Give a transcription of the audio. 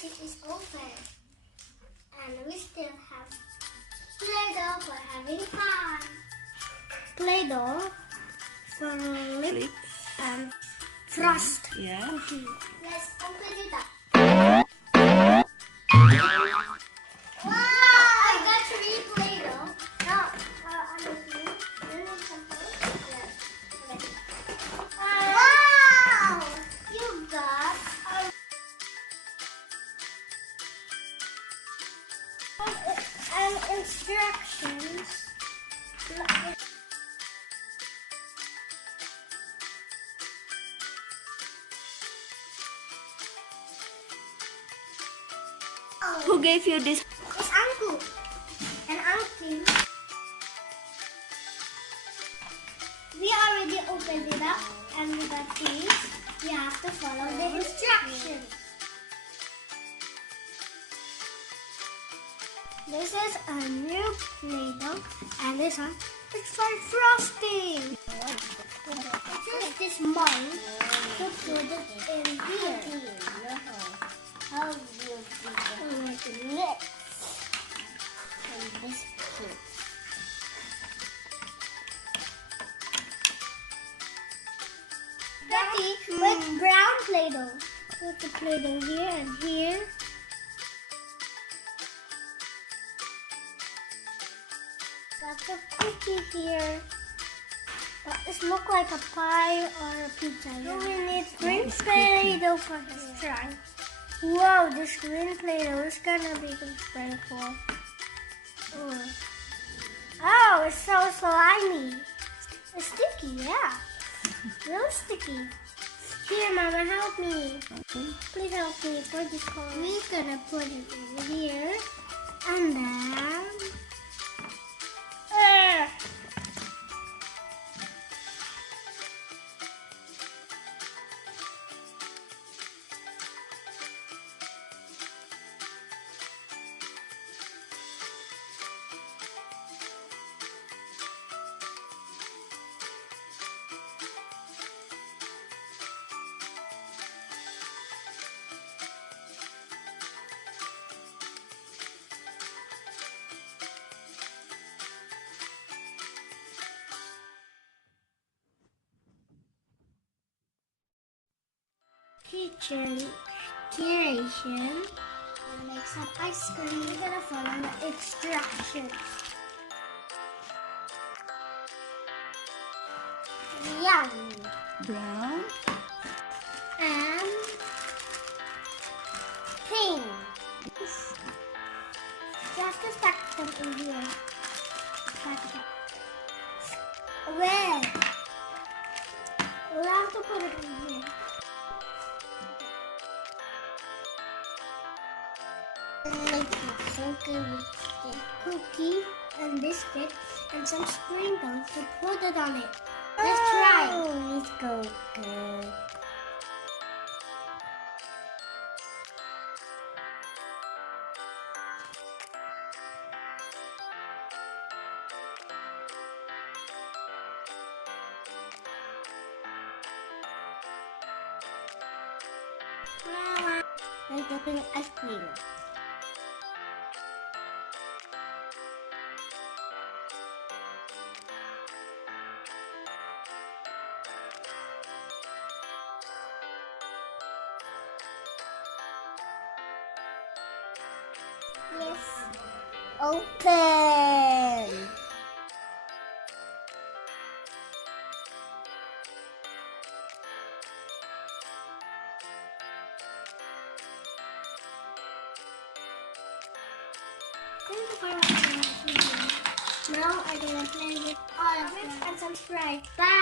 package is open. And we still have Play-Doh for having fun. Play-Doh for lip and frost cookie. Let's open it up. Wow! I got 3 Play-Doh. Now, honestly, you need some help? Yes. Wow! You got instructions. Who gave you this? It's Uncle and Auntie. We already opened it up and we got these. You have to follow the instructions. This is a new Play-Doh and this one is for frosting. It's this mug to put it in here. How do you make it mix? And this too. Ready with brown Play-Doh. Put the Play-Doh here and here. Got the cookie here. But this looks like a pie or a pizza. So we need green Play-Doh for this try. Whoa, this green Play-Doh is gonna be sprinkle. Oh, it's so slimy. It's sticky, yeah. Real sticky. Here, Mama, help me. Please help me for this one. We're gonna put it in here. And then... kitchen curation. We'll make some ice cream. We're gonna follow the instructions. Yum. Brown. And pink. Just to stack them in here. Red. We'll have to put it in here. Make it so good with the cookie and biscuit and some sprinkles to put it on it. Let's try. Let's go good. Like dipping ice cream. Yes. Open. Now I'm gonna play with all of it and some Sprite. Bye.